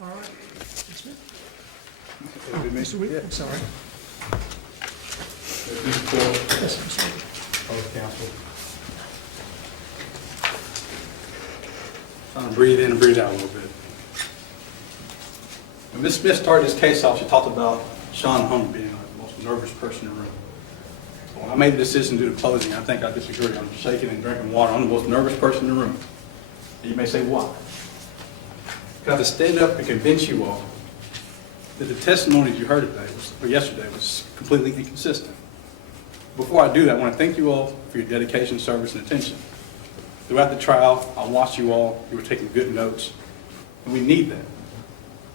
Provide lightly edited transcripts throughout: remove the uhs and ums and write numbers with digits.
All right. Yes, ma'am. Mr. Weaver, I'm sorry. Yes, Mr. Weaver. Council. Trying to breathe in and breathe out a little bit. When Ms. Smith started this case off, she talked about Sean Humber being the most nervous person in the room. So when I made the decision to do the closing, I think I disagree. I'm shaking and drinking water. I'm the most nervous person in the room. And you may say, why? I have to stand up and convince you all that the testimonies you heard today or yesterday was completely inconsistent. Before I do that, I want to thank you all for your dedication, service, and attention. Throughout the trial, I watched you all. You were taking good notes, and we need that.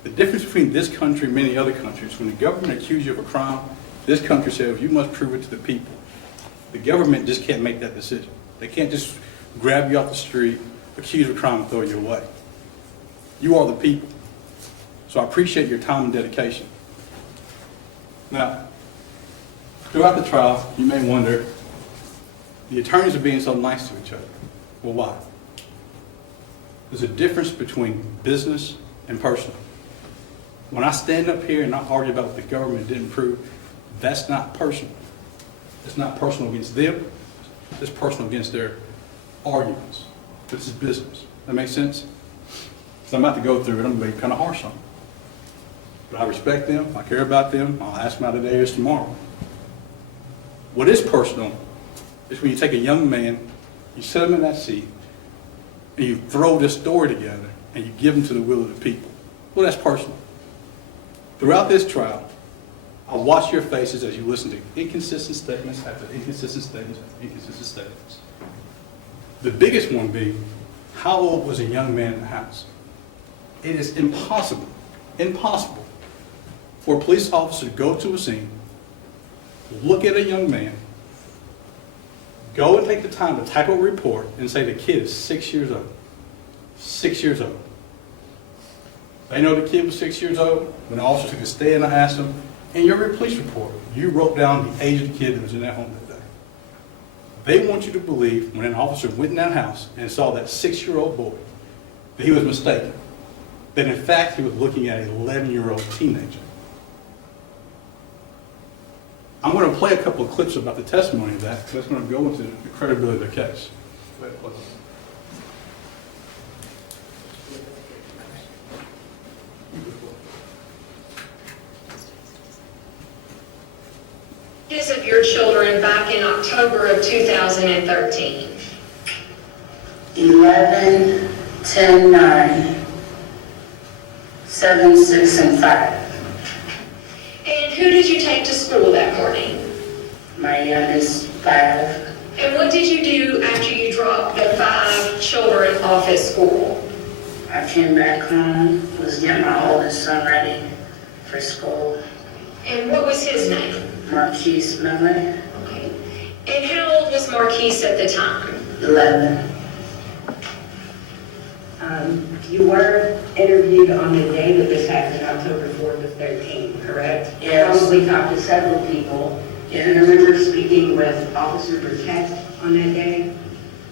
The difference between this country and many other countries, when the government accuses you of a crime, this country says you must prove it to the people. The government just can't make that decision. They can't just grab you off the street, accuse of a crime, and throw you away. You are the people. So I appreciate your time and dedication. Now, throughout the trial, you may wonder, the attorneys are being so nice to each other. Well, why? There's a difference between business and personal. When I stand up here and I argue about what the government didn't prove, that's not personal. It's not personal against them. It's personal against their arguments. This is business. That makes sense? So I'm about to go through it. I'm going to be kind of harsh on them. But I respect them. I care about them. I'll ask them how today is tomorrow. What is personal is when you take a young man, you sit him in that seat, and you throw this story together, and you give him to the will of the people. Well, that's personal. Throughout this trial, I watch your faces as you listen to inconsistent statements after inconsistent statements after inconsistent statements. The biggest one being, how old was a young man in the house? It is impossible for a police officer to go to a scene, look at a young man, go and take the time to type a report and say the kid is 6 years old. 6 years old. They know the kid was 6 years old. When the officer took a stand, I asked them, in your police report, you wrote down the age of the kid that was in that home that day. They want you to believe when an officer went in that house and saw that 6-year-old boy, that he was mistaken. That in fact he was looking at an 11-year-old teenager. I'm going to play a couple of clips about the testimony of that, because that's going to go into the credibility of the case. Go ahead, play. Of your children back in October of 2013. 11, 10, 9, 7, 6, and 5. And who did you take to school that morning? My youngest, 5. And what did you do after you dropped the 5 children off at school? I came back home, was getting my oldest son ready for school. And what was his name? Marquise Miller. Okay. And how old was Marquise at the time? 11. You were interviewed on the day that this happened, October 4th of 13, correct? Yes. Probably talked to several people. Yes. Do you remember speaking with Officer Burkett on that day?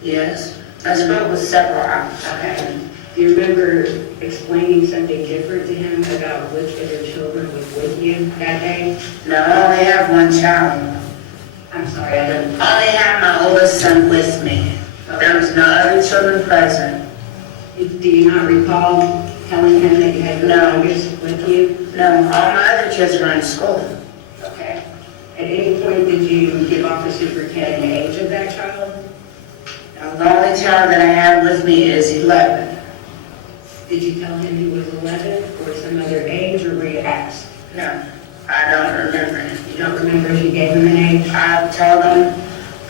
Yes. I spoke with several officers. Okay. Do you remember explaining something different to him about which of your children was with you that day? No, I only have one child. I'm sorry, I I don't. only have my oldest son with me. There was no other children present. Do you not recall telling him that you had your No. youngest with you? No, all my other kids were in school. Okay. At any point did you give Officer Burkett an age of that child? Now, the only child that I have with me is 11. Did you tell him he was 11 or some other age, or were you asked? No, I don't remember. You don't remember if you gave him an age? I told them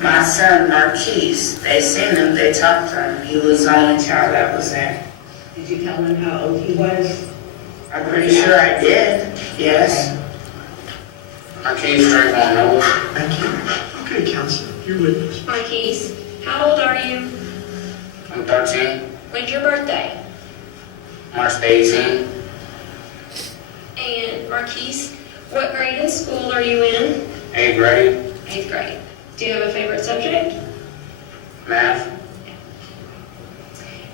my son Marquise, they seen him, they talked to him. He was the only child that was there. Did you tell him how old he was? I'm pretty sure I did, yes. Marquise, Draymond Noble. Thank you. Okay, counsel, your witness. Marquise, how old are you? I'm 13, When's your birthday? March 18. And Marquise, what grade in school are you in? 8th grade, 8th grade. Do you have a favorite subject? math.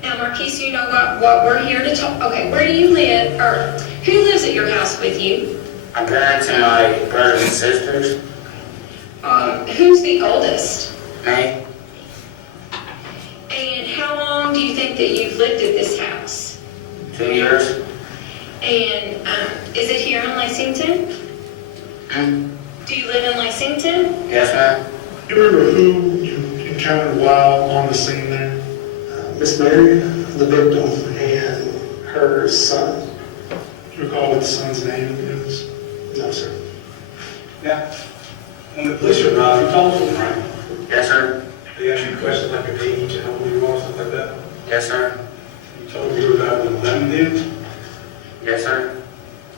Now, Marquise, you know what we're here to talk, okay, where do you live, or who lives at your house with you? My parents and my brothers and sisters. Who's the oldest? Me. And how long do you think that you've lived at this house? 2 years. And, is it here in Lexington? Hmm? Do you live in Lexington? Yes, ma'am. You remember who you encountered while on the scene there? Miss Mary, the victim, and her son. Do you recall what the son's name is? No, sir. Yeah. When the police arrived, you talked to them, right? Yes, sir. They asked you questions like your age and how old you are, stuff like that. Yes, sir. You told them you were about 11 then. Yes, sir.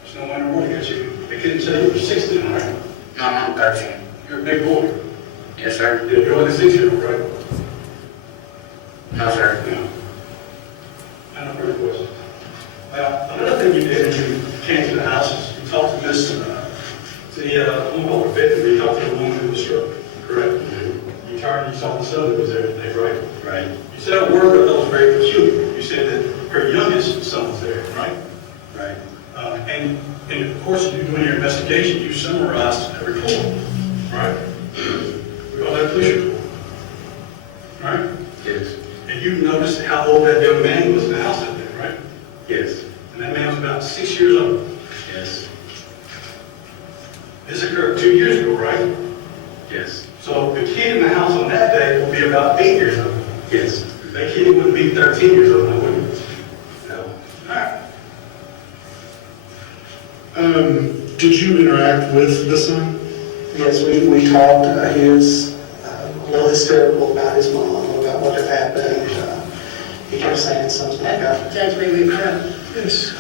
So no matter what, they couldn't say you were 16, right? No, I'm 13. You're a big boy. Yes, sir. Yeah, you're only 6-year-old, right? No, sir. No. I don't further questions. Well, another thing you did when you came to the house is you talked to Miss, we'll call her victim, you talked to the woman who was struck, correct? You turned, you saw the son that was there today, right? Right. You said a word that was very peculiar. You said that her youngest son was there, right? Right. And in the course of you doing your investigation, you summarized a report, right? We call that a police report, right? Yes. And you noticed how old that young man was in the house out there, right? Yes. And that man was about 6 years old. Yes. This occurred 2 years ago, right? Yes. So the kid in the house on that day will be about 8 years old. Yes. That kid wouldn't be 13 years old, now, would he? No. All right. Did you interact with the son? Yes, we talked. He was a little hysterical about his mom, about what had happened. He kept saying something like that. Judge, may we interrupt? Yes.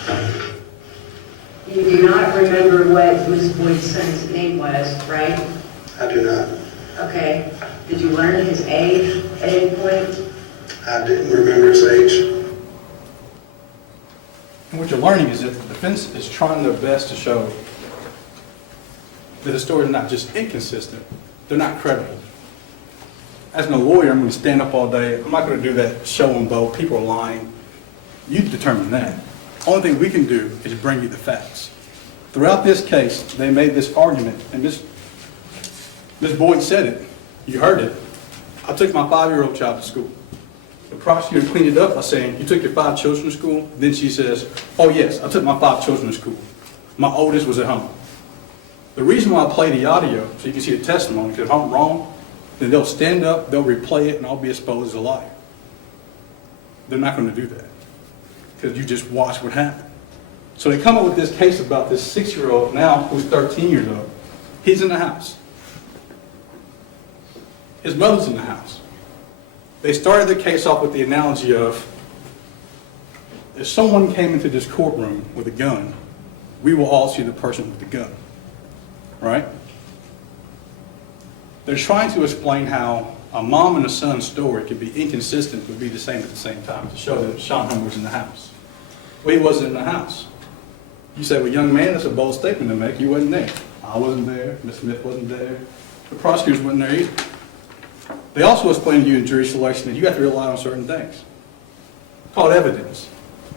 You do not remember what Ms. Boyd's son's name was, right? I do not. Okay. Did you learn his age at any point? I didn't remember his age. And what you're learning is that the defense is trying their best to show that the story is not just inconsistent, they're not credible. As a lawyer, I'm going to stand up all day. I'm not going to do that show and bow. People are lying. You determine that. Only thing we can do is bring you the facts. Throughout this case, they made this argument, and Ms. Boyd said it. You heard it. I took my 5-year-old child to school. The prosecutor cleaned it up by saying, you took your 5 children to school? Then she says, oh yes, I took my 5 children to school. My oldest was at home. The reason why I play the audio, so you can see the testimony, because if I'm wrong, then they'll stand up, they'll replay it, and I'll be exposed as a liar. They're not going to do that, because you just watch what happened. So they come up with this case about this 6-year-old now, who's 13 years old. He's in the house. His mother's in the house. They started the case off with the analogy of, if someone came into this courtroom with a gun, we will all see the person with the gun, right? They're trying to explain how a mom and a son story could be inconsistent but be the same at the same time to show that Sean Humber was in the house. Well, he wasn't in the house. You say, well, young man, that's a bold statement to make. You wasn't there. I wasn't there. Ms. Smith wasn't there. The prosecutors wasn't there either. They also explained to you in jury selection that you have to rely on certain things called evidence.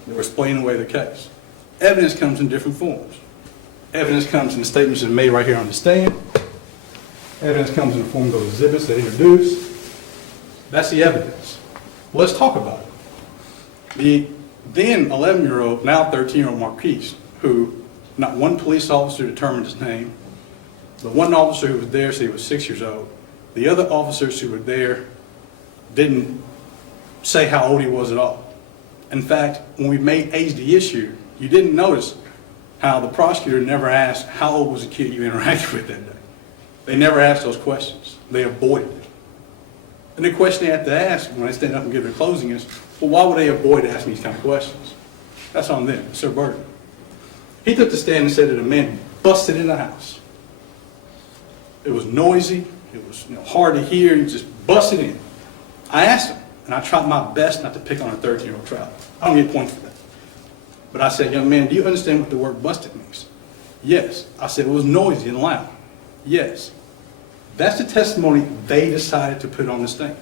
They were explaining away the case. Evidence comes in different forms. Evidence comes in the statements that are made right here on the stand. Evidence comes in the form of those exhibits that introduce. That's the evidence. Well, let's talk about it. The then 11-year-old, now 13-year-old Marquise, who not one police officer determined his name, the one officer who was there said he was 6 years old. The other officers who were there didn't say how old he was at all. In fact, when we made age the issue, you didn't notice how the prosecutor never asked how old was the kid you interacted with that day. They never asked those questions. They avoided it. And the question they have to ask when they stand up and give their closing is, well, why would they avoid asking these kind of questions? That's on them. It's their burden. He took the stand and said that a man busted in the house. It was noisy. It was hard to hear. He just busted in. I asked him, and I tried my best not to pick on a 13-year-old child. I don't get points for that. But I said, young man, do you understand what the word busted means? Yes. I said, it was noisy and loud. Yes. That's the testimony they decided to put on the stand.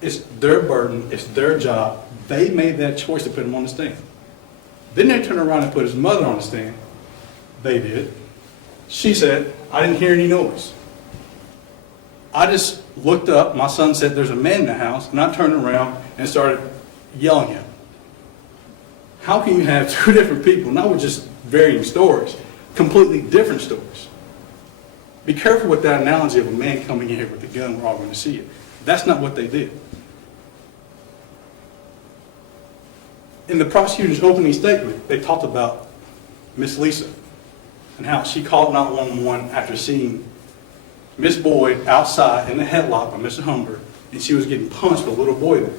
It's their burden, it's their job. They made that choice to put him on the stand. Then they turned around and put his mother on the stand. They did. She said, I didn't hear any noise. I just looked up, my son said there's a man in the house, and I turned around and started yelling at him. How can you have two different people, not with just varying stories, completely different stories? Be careful with that analogy of a man coming in here with a gun, we're all going to see it. That's not what they did. In the prosecutor's opening statement, they talked about Miss Lisa and how she called 911 after seeing Miss Boyd outside in the headlock by Mr. Humber, and she was getting punched by a little boy there.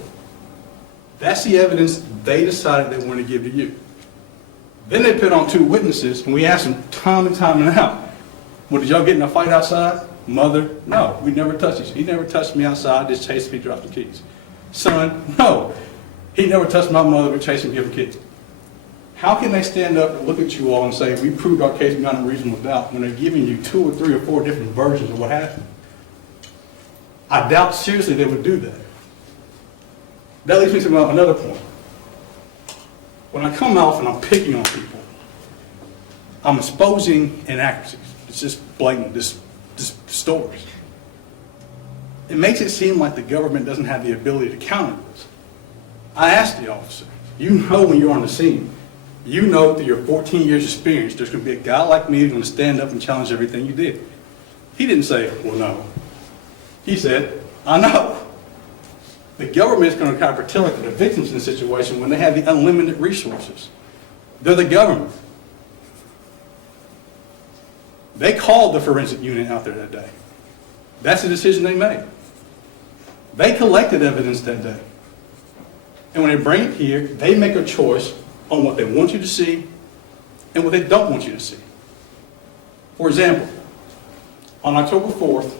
That's the evidence they decided they wanted to give to you. Then they put on two witnesses, and we asked them time and time and out, well, did y'all get in a fight outside? Mother, no, we never touched each other. He never touched me outside, just chased me, dropped the keys. Son, no, he never touched my mother, but chased me, give the keys. How can they stand up and look at you all and say, we proved our case beyond a reasonable doubt, when they're giving you 2 or 3 or 4 different versions of what happened? I doubt seriously they would do that. That leads me to another point. When I come off and I'm picking on people, I'm exposing inaccuracies. It's just blatant, just stories. It makes it seem like the government doesn't have the ability to counter this. I asked the officer, you know when you're on the scene, you know through your 14 years experience, there's going to be a guy like me who's going to stand up and challenge everything you did. He didn't say, well, no. He said, I know. The government is going to kind of protect the victims in the situation when they have the unlimited resources. They're the government. They called the forensic unit out there that day. That's the decision they made. They collected evidence that day. And when they bring it here, they make a choice on what they want you to see and what they don't want you to see. For example, on October 4th,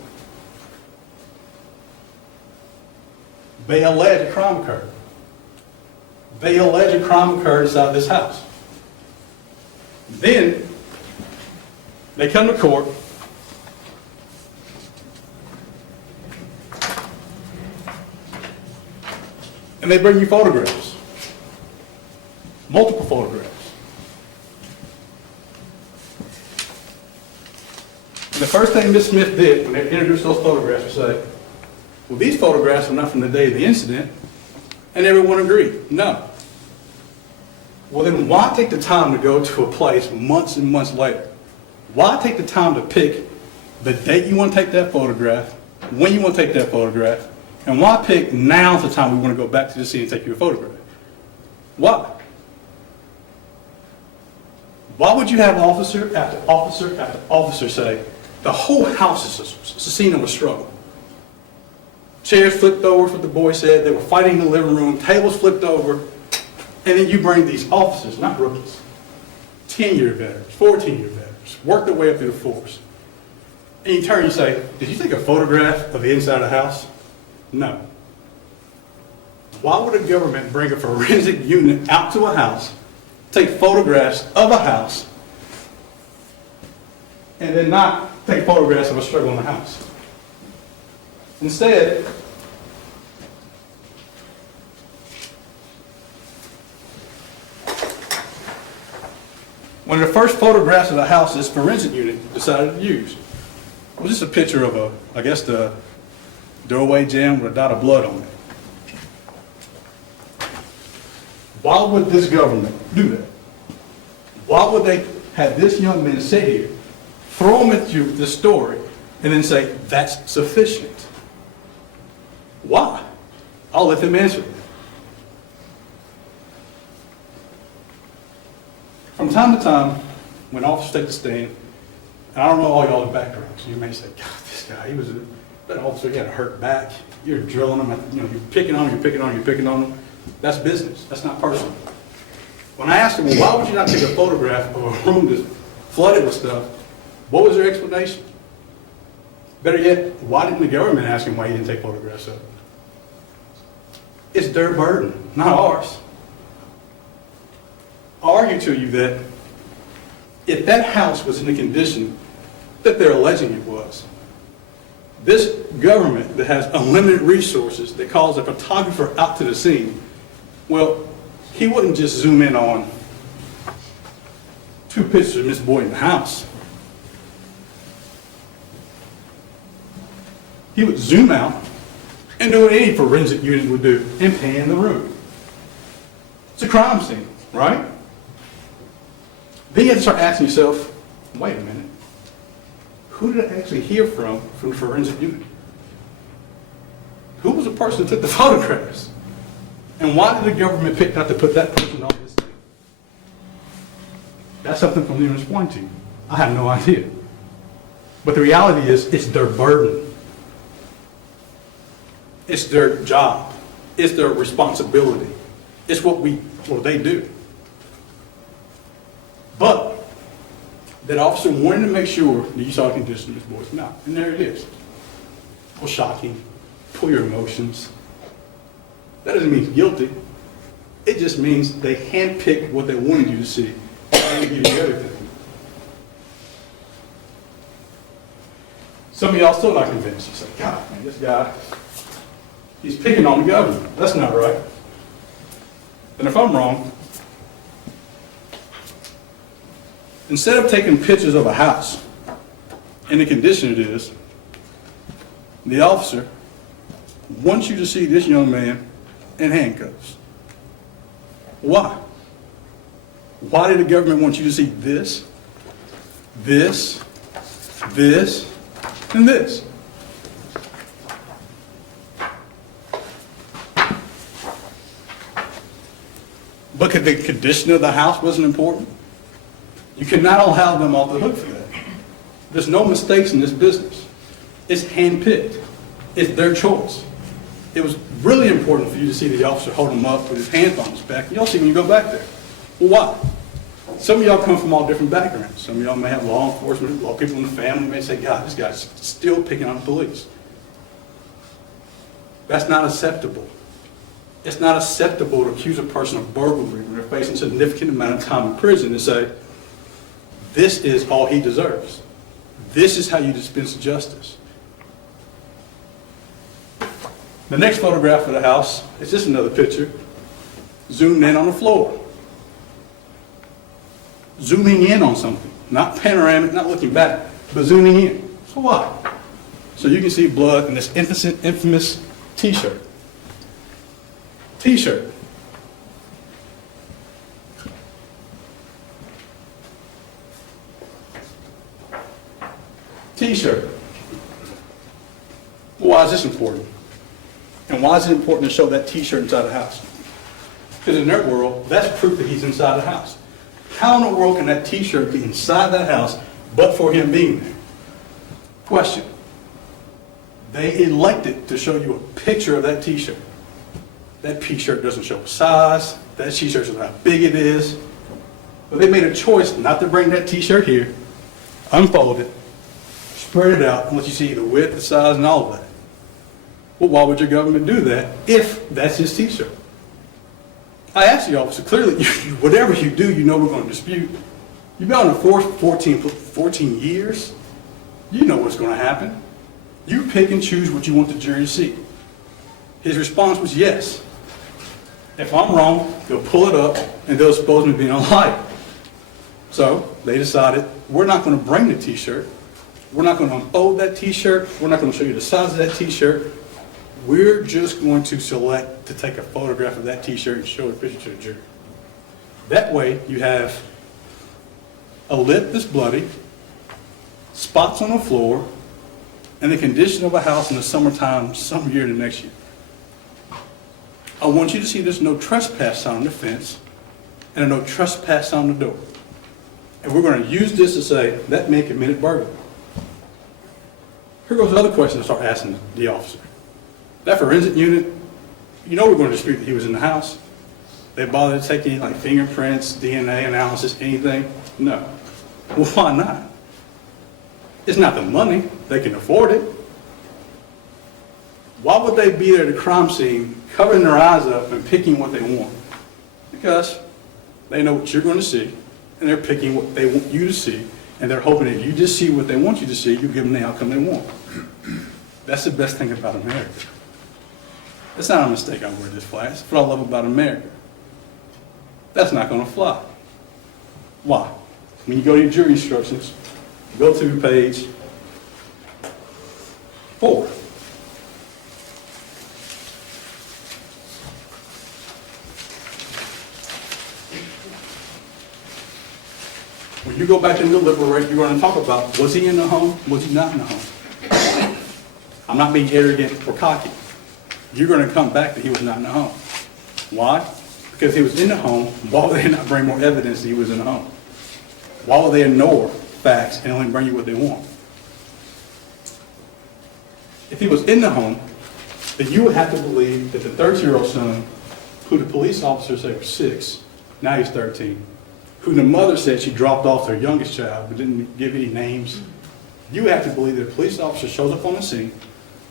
they allege a crime occurred. They allege a crime occurred inside this house. Then, they come to court, and they bring you photographs. Multiple photographs. And the first thing Ms. Smith did when they introduced those photographs was say, well, these photographs are not from the day of the incident, and everyone agreed, no. Well, then why take the time to go to a place months and months later? Why take the time to pick the date you want to take that photograph, when you want to take that photograph, and why pick now's the time we want to go back to the scene and take you a photograph? Why? Why would you have officer after officer after officer say, the whole house is a scene of a struggle? Chairs flipped over, what the boy said, they were fighting in the living room, tables flipped over, and then you bring these officers, not rookies, 10-year veterans, 14-year veterans, work their way up through the force. And you turn and you say, did you take a photograph of the inside of the house? No. Why would a government bring a forensic unit out to a house, take photographs of a house, and then not take photographs of a struggle in the house? Instead, one of the first photographs of the house this forensic unit decided to use was just a picture of I guess the doorway jamb with a dot of blood on it. Why would this government do that? Why would they have this young man sit here, throw him at you this story, and then say, that's sufficient? Why? I'll let them answer it. From time to time, when officers take the stand, and I don't know all y'all's backgrounds, you may say, God, this guy, that officer, he had a hurt back. You're drilling him, you're picking on him, you're picking on him, you're picking on him. That's business. That's not personal. When I asked them, well, why would you not take a photograph of a room that's flooded with stuff, what was their explanation? Better yet, why didn't the government ask him why he didn't take photographs of it? It's their burden, not ours. I'll argue to you that if that house was in the condition that they're alleging it was, This government that has unlimited resources, that calls a photographer out to the scene, well, he wouldn't just zoom in on 2 pictures of Miss Boyd in the house. He would zoom out and do what any forensic unit would do and pan the room. It's a crime scene, right? Then you have to start asking yourself, wait a minute, who did I actually hear from the forensic unit? Who was the person that took the photographs? And why did the government pick out to put that person on this thing? That's something from the unit's point to. I have no idea. But the reality is, it's their burden. It's their job. It's their responsibility. It's what they do. But that officer wanted to make sure that you saw the condition of this boy's mouth. And there it is. Well, shocking. Pull your emotions. That doesn't mean guilty. It just means they handpicked what they wanted you to see and give you everything. Some of y'all still not convinced. You say, God, man, this guy, he's picking on the government. That's not right. And if I'm wrong, instead of taking pictures of a house in the condition it is, the officer wants you to see this young man in handcuffs. Why? Why did the government want you to see this, this, this, and this? But the condition of the house wasn't important? You cannot allow them off the hook for that. There's no mistakes in this business. It's handpicked. It's their choice. It was really important for you to see the officer hold him up with his hands on his back. You'll see when you go back there. Well, why? Some of y'all come from all different backgrounds. Some of y'all may have law enforcement, law people in the family may say, God, this guy's still picking on the police. That's not acceptable. It's not acceptable to accuse a person of burglary when they're facing a significant amount of time in prison and say, this is all he deserves. This is how you dispense justice. The next photograph of the house is just another picture, zoomed in on the floor. Zooming in on something, not panoramic, not looking back, but zooming in. So what? So you can see blood in this infamous t-shirt. T-shirt. T-shirt. Why is this important? And why is it important to show that t-shirt inside the house? Because in their world, that's proof that he's inside the house. How in the world can that t-shirt be inside that house but for him being there? Question. They elected to show you a picture of that t-shirt. That t-shirt doesn't show size. That t-shirt shows how big it is. But they made a choice not to bring that t-shirt here, unfold it, spread it out, and let you see the width, the size, and all of that. Well, why would your government do that if that's his t-shirt? I asked the officer, clearly, whatever you do, you know we're going to dispute. You've been on the force for 14 years. You know what's going to happen. You pick and choose what you want the jury to see. His response was yes. If I'm wrong, they'll pull it up and they'll expose me being a liar. So they decided, we're not going to bring the t-shirt. We're not going to unfold that t-shirt. We're not going to show you the size of that t-shirt. We're just going to select to take a photograph of that t-shirt and show the picture to the jury. That way you have a lip that's bloody, spots on the floor, and the condition of a house in the summertime, some year to next year. I want you to see there's no trespass sign on the fence and a no trespass on the door. And we're going to use this to say that man committed burglary. Here goes the other question to start asking the officer. That forensic unit, you know we're going to dispute that he was in the house. They bothered to take any like fingerprints, DNA analysis, anything? No. Well, why not? It's not the money. They can afford it. Why would they be there at the crime scene, covering their eyes up and picking what they want? Because they know what you're going to see, and they're picking what they want you to see, and they're hoping if you just see what they want you to see, you give them the outcome they want. That's the best thing about America. It's not a mistake I wear this flag. It's what I love about America. That's not going to fly. Why? When you go to your jury instructions, you go to page 4. When you go back and deliberate, you're going to talk about, was he in the home? Was he not in the home? I'm not being arrogant or cocky. You're going to come back that he was not in the home. Why? Because if he was in the home, why would they not bring more evidence that he was in the home? Why would they ignore facts and only bring you what they want? If he was in the home, then you would have to believe that the 13-year-old son, who the police officers said was 6, now he's 13, who the mother said she dropped off their youngest child but didn't give any names, you have to believe that a police officer shows up on the scene.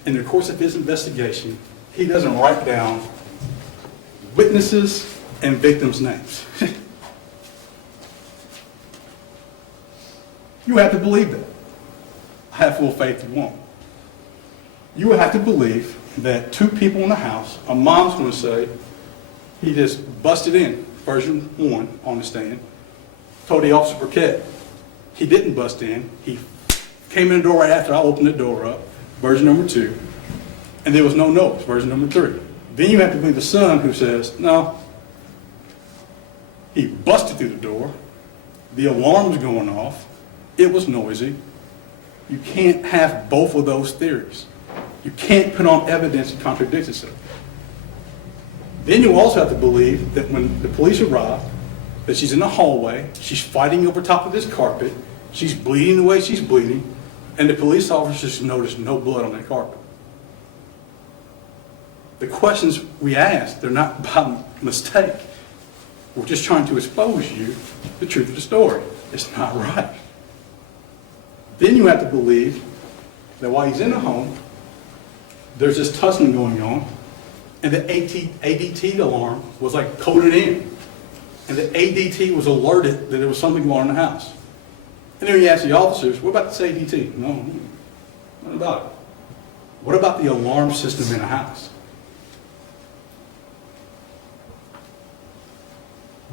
In the course of his investigation, he doesn't write down witnesses and victims' names. You have to believe that. I have full faith you won't. You would have to believe that 2 people in the house, a mom's going to say, he just busted in, version 1 on the stand, told the officer Burkett he didn't bust in, he came in the door right after I opened the door up, version number 2, and there was no notes, version number 3. Then you have to believe the son who says, no, he busted through the door, the alarm was going off, it was noisy. You can't have both of those theories. You can't put on evidence that contradicts itself. Then you also have to believe that when the police arrive, that she's in the hallway, she's fighting over top of this carpet, she's bleeding the way she's bleeding, and the police officers noticed no blood on that carpet. The questions we ask, they're not by mistake. We're just trying to expose you the truth of the story. It's not right. Then you have to believe that while he's in the home, there's this tussling going on, and the ADT alarm was like coded in. And the ADT was alerted that there was something going on in the house. And then you ask the officers, what about this ADT? No, what about it? What about the alarm system in the house?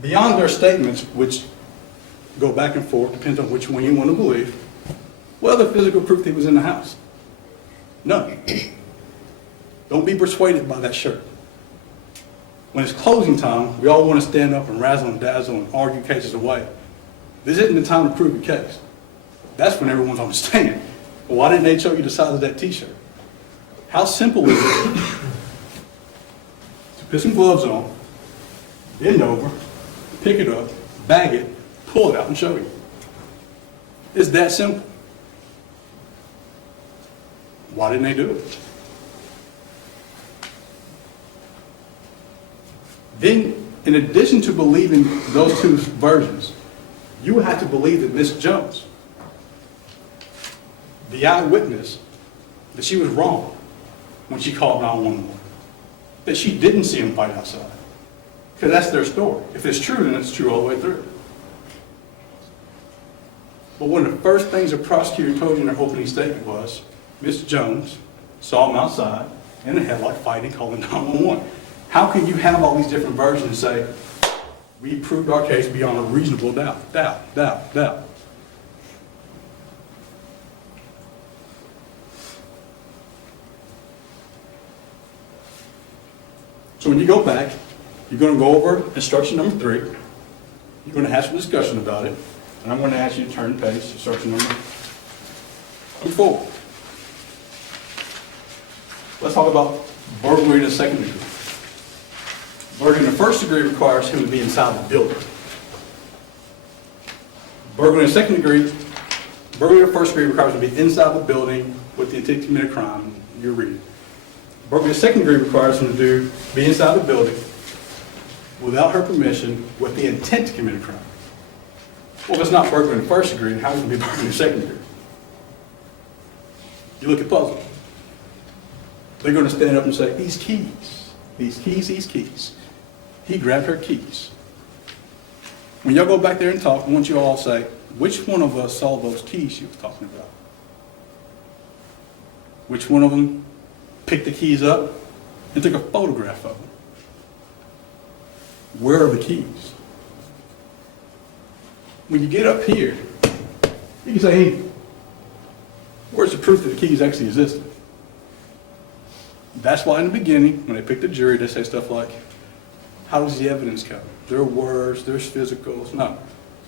Beyond their statements, which go back and forth, depends on which one you want to believe, what other physical proof that he was in the house? None. Don't be persuaded by that shirt. When it's closing time, we all want to stand up and razzle and dazzle and argue cases away. This isn't the time to prove a case. That's when everyone's on the stand. Well, why didn't they show you the size of that t-shirt? How simple is it to put some gloves on, bend over, pick it up, bag it, pull it out and show you? It's that simple. Why didn't they do it? Then, in addition to believing those 2 versions, you have to believe that Miss Jones, the eyewitness, that she was wrong when she called 911. That she didn't see him fight outside. Because that's their story. If it's true, then it's true all the way through. But one of the first things the prosecutor told you in their opening statement was, Miss Jones saw him outside in the headlight fighting, calling 911. How can you have all these different versions and say, we proved our case beyond a reasonable doubt, doubt? So when you go back, you're going to go over instruction number 3. You're going to have some discussion about it. And I'm going to ask you to turn the page to instruction number 4. Let's talk about burglary in the second degree. Burglary in the first degree requires him to be inside the building. Burglary in the second degree, burglary in the first degree requires him to be inside the building with the intent to commit a crime. You're reading. Burglary in the second degree requires him to be inside the building without her permission with the intent to commit a crime. Well, if it's not burglary in the first degree, how can it be burglary in the second degree? You look at puzzle. They're going to stand up and say, these keys. He grabbed her keys. When y'all go back there and talk, I want you all to say, which one of us saw those keys she was talking about? which one of them picked the keys up and took a photograph of them. Where are the keys? When you get up here, you can say, hey, where's the proof that the keys actually existed? That's why in the beginning, when they pick the jury, they say stuff like, how does the evidence come? There are words, there's physicals. No.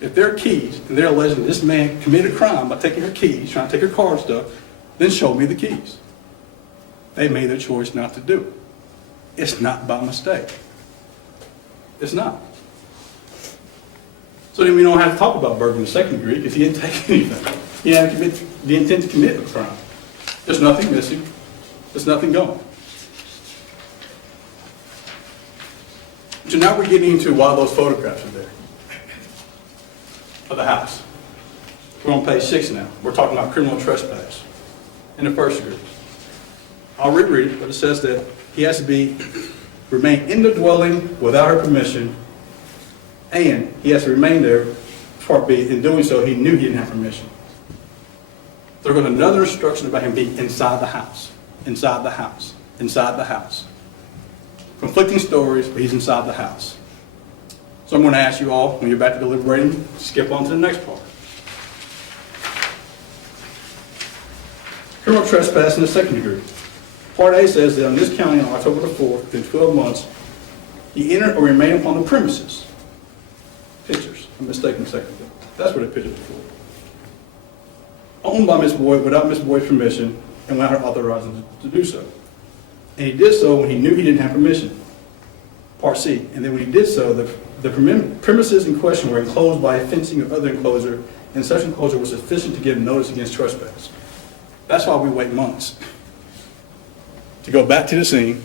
If there are keys, and they're alleging this man committed a crime by taking her keys, trying to take her car and stuff, then show me the keys. They made their choice not to do it. It's not by mistake. It's not. So then we don't have to talk about burglary in the second degree because he didn't take anything. He had the intent to commit the crime. There's nothing missing. There's nothing going. So now we're getting into why those photographs are there of the house. We're on page 6 now. We're talking about criminal trespass in the first degree. I'll reread it, but it says that he has to remain in the dwelling without her permission, and he has to remain there, part B. In doing so, he knew he didn't have permission. There was another instruction about him being inside the house, inside the house, inside the house. Conflicting stories, but he's inside the house. So I'm going to ask you all, when you're back to deliberating, skip on to the next part. Criminal trespass in the second degree. Part A says that on this county on October the 4th, within 12 months, he entered or remained upon the premises. Pictures. I'm mistaken the second thing. That's what the pictures are for. Owned by Miss Boyd without Miss Boyd's permission and without her authorizing to do so. And he did so when he knew he didn't have permission. Part C. And then when he did so, the premises in question were enclosed by a fencing or other enclosure, and such enclosure was sufficient to give notice against trespass. That's why we wait months to go back to the scene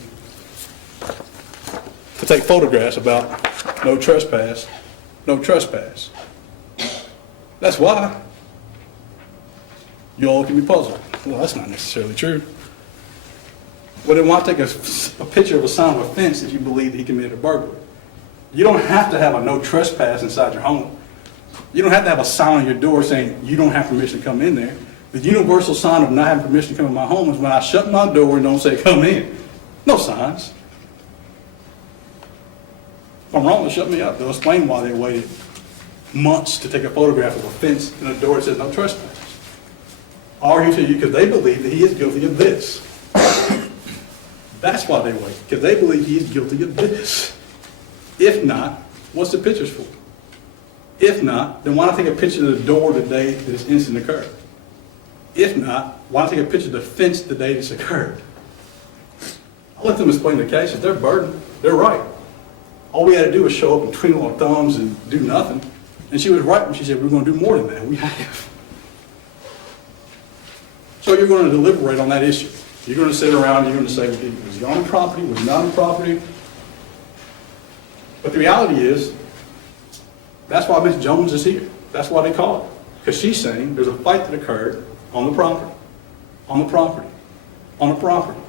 to take photographs about no trespass, no trespass. That's why. You all can be puzzled. Well, that's not necessarily true. Well, then why take a picture of a sign of a fence if you believe that he committed a burglary? You don't have to have a no trespass inside your home. You don't have to have a sign on your door saying you don't have permission to come in there. The universal sign of not having permission to come in my home is when I shut my door and don't say come in. No signs. If I'm wrong, they'll shut me up. They'll explain why they waited months to take a photograph of a fence and a door that says no trespass. I'll argue to you because they believe that he is guilty of this. That's why they wait, because they believe he is guilty of this. If not, what's the pictures for? If not, then why not take a picture of the door the day that this incident occurred? If not, why not take a picture of the fence the day this occurred? I'll let them explain the case. It's their burden. They're right. All we had to do was show up and twiddle our thumbs and do nothing. And she was right when she said we're going to do more than that. We have. So you're going to deliberate on that issue. You're going to sit around and you're going to say, was he on the property? Was he not on the property? But the reality is, that's why Ms. Jones is here. That's why they call her. Because she's saying there's a fight that occurred on the property. On the property. On the property.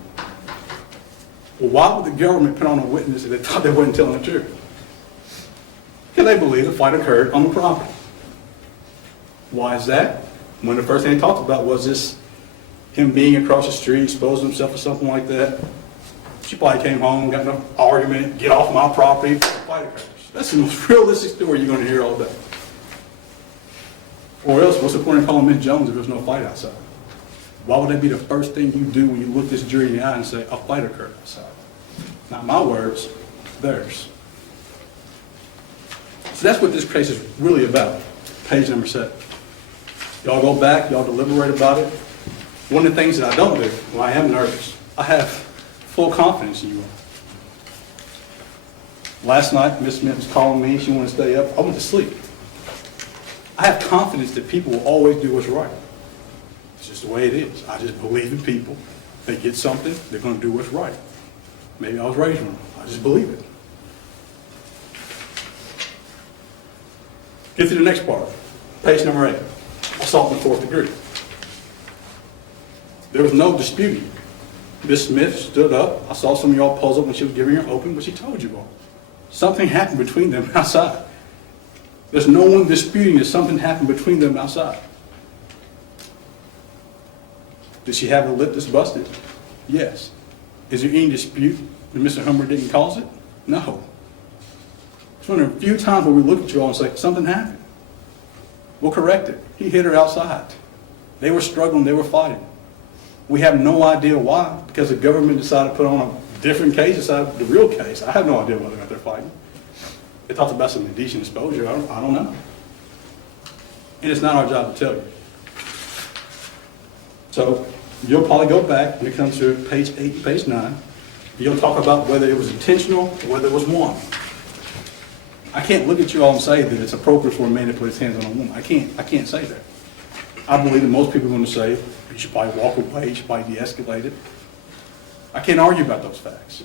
Well, why would the government put on a witness if they thought they wasn't telling the truth? Because they believe the fight occurred on the property. Why is that? One of the first things they talked about was this, him being across the street, exposing himself or something like that. She probably came home, got in an argument, get off my property, fight occurs. That's the most realistic story you're going to hear all day. Or else, what's the point of calling Ms. Jones if there's no fight outside? Why would that be the first thing you do when you look this jury in the eye and say, a fight occurred outside? Not my words, theirs. So that's what this case is really about. Page number 7. Y'all go back, y'all deliberate about it. One of the things that I don't do when I am nervous, I have full confidence in you all. Last night, Miss Smith was calling me, she wanted to stay up. I went to sleep. I have confidence that people will always do what's right. It's just the way it is. I just believe in people. They get something, they're going to do what's right. Maybe I was raised wrong. I just believe it. Get to the next part. Page number 8. Assault in the 4th degree. There was no disputing. Miss Smith stood up. I saw some of y'all puzzled when she was giving her open, but she told you all. Something happened between them outside. There's no one disputing that something happened between them outside. Does she have a lip that's busted? Yes. Is there any dispute that Mr. Humber didn't cause it? No. It's one of the few times where we look at you all and say, something happened. We'll correct it. He hit her outside. They were struggling, they were fighting. We have no idea why, because the government decided to put on a different case inside the real case. I have no idea whether or not they're fighting. They talked about some indecent exposure. I don't know. And it's not our job to tell you. So you'll probably go back when it comes to page 8 and page 9. You'll talk about whether it was intentional or whether it was one. I can't look at you all and say that it's appropriate for a man to put his hands on a woman. I can't say that. I believe that most people are going to say you should probably walk away, you should probably de-escalate it. I can't argue about those facts.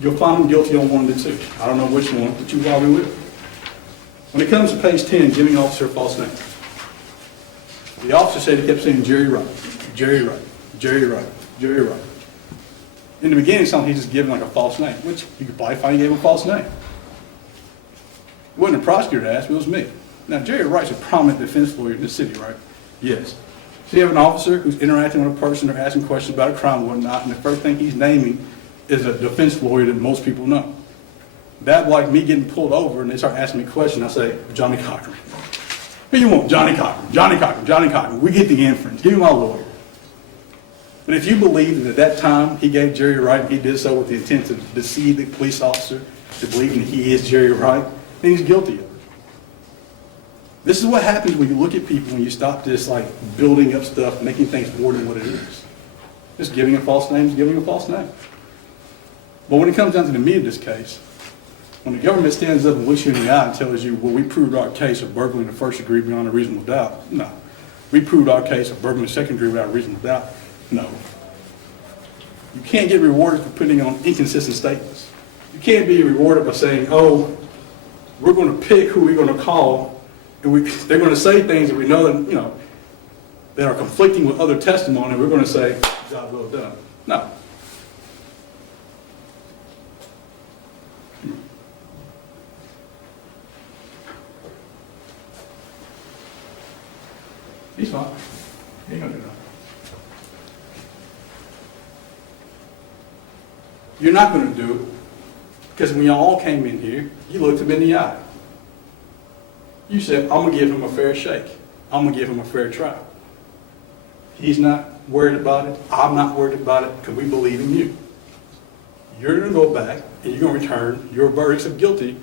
You'll find them guilty on 1 and 2. I don't know which one, but you probably will. When it comes to page 10, giving officer a false name. The officer said he kept saying Jerry Wright, Jerry Wright, Jerry Wright, Jerry Wright. In the beginning, something he's just giving like a false name, which you could probably find he gave him a false name. It wasn't the prosecutor that asked, it was me. Now, Jerry Wright's a prominent defense lawyer in the city, right? Yes. So you have an officer who's interacting with a person or asking questions about a crime and whatnot, and the first thing he's naming is a defense lawyer that most people know. That, like me getting pulled over and they start asking me questions, I say, Johnny Cochran. Who you want? Johnny Cochran, Johnny Cochran, Johnny Cochran. We get the inference. Give me my lawyer. But if you believe that at that time he gave Jerry Wright, and he did so with the intent to deceive the police officer to believing that he is Jerry Wright, then he's guilty of it. This is what happens when you look at people, when you stop just like building up stuff, making things more than what it is. Just giving a false name is giving a false name. But when it comes down to the meat of this case, when the government stands up and looks you in the eye and tells you, well, we proved our case of burglary in the first degree beyond a reasonable doubt. No. We proved our case of burglary in the second degree without a reasonable doubt. No. You can't get rewarded for putting on inconsistent statements. You can't be rewarded by saying, oh, we're going to pick who we're going to call, and they're going to say things that we know that, that are conflicting with other testimony, and we're going to say, job well done. No. He's fine. He ain't gonna do nothing. You're not gonna do it because when y'all all came in here, you looked him in the eye. You said, I'm gonna give him a fair shake. I'm gonna give him a fair trial. He's not worried about it. I'm not worried about it because we believe in you. You're gonna go back and you're gonna return your verdicts of guilty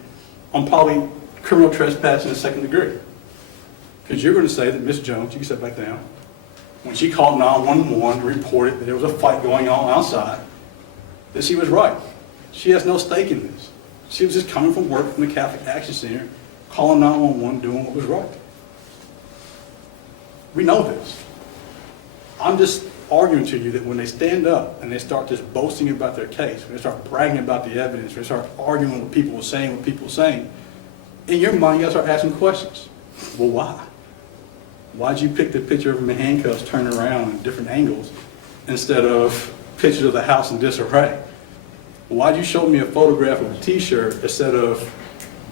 on probably criminal trespass in the second degree. Because you're going to say that Miss Jones, you can sit back down, when she called 911 and reported that there was a fight going on outside, that she was right. She has no stake in this. She was just coming from work from the Catholic Action Center, calling 911, doing what was right. We know this. I'm just arguing to you that when they stand up and they start just boasting about their case, when they start bragging about the evidence, when they start arguing what people were saying, in your mind you got to start asking questions. Well, why? Why'd you pick the picture of him in handcuffs turned around in different angles instead of pictures of the house in disarray? Why'd you show me a photograph of a t-shirt instead of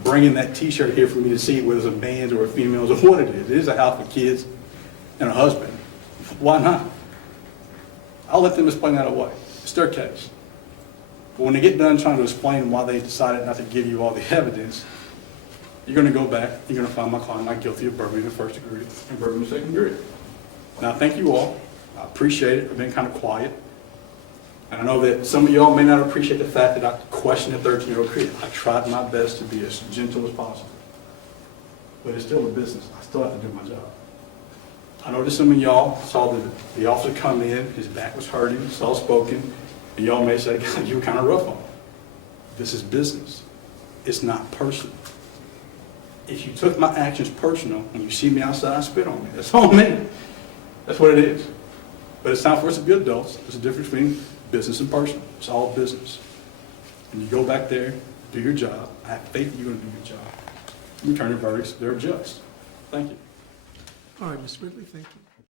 bringing that t-shirt here for me to see whether it's a man's or a female's or what it is? It is a house with kids and a husband. Why not? I'll let them explain that away. It's their case. But when they get done trying to explain why they decided not to give you all the evidence, you're going to go back, you're going to find my client not guilty of burglary in the first degree and burglary in the second degree. Now, thank you all. I appreciate it. I've been kind of quiet. And I know that some of y'all may not appreciate the fact that I questioned a 13-year-old kid. I tried my best to be as gentle as possible. But it's still a business. I still have to do my job. I know that some of y'all saw the officer come in, his back was hurting, soft-spoken, and y'all may say, God, you were kind of rough on him. This is business. It's not personal. If you took my actions personal, when you see me outside, spit on me. That's all me. That's what it is. But it's time for us to be adults. There's a difference between business and personal. It's all business. And you go back there, do your job. I have faith that you're going to do your job. You return your verdicts. They're just. Thank you. All right, Ms. Ridley, thank you.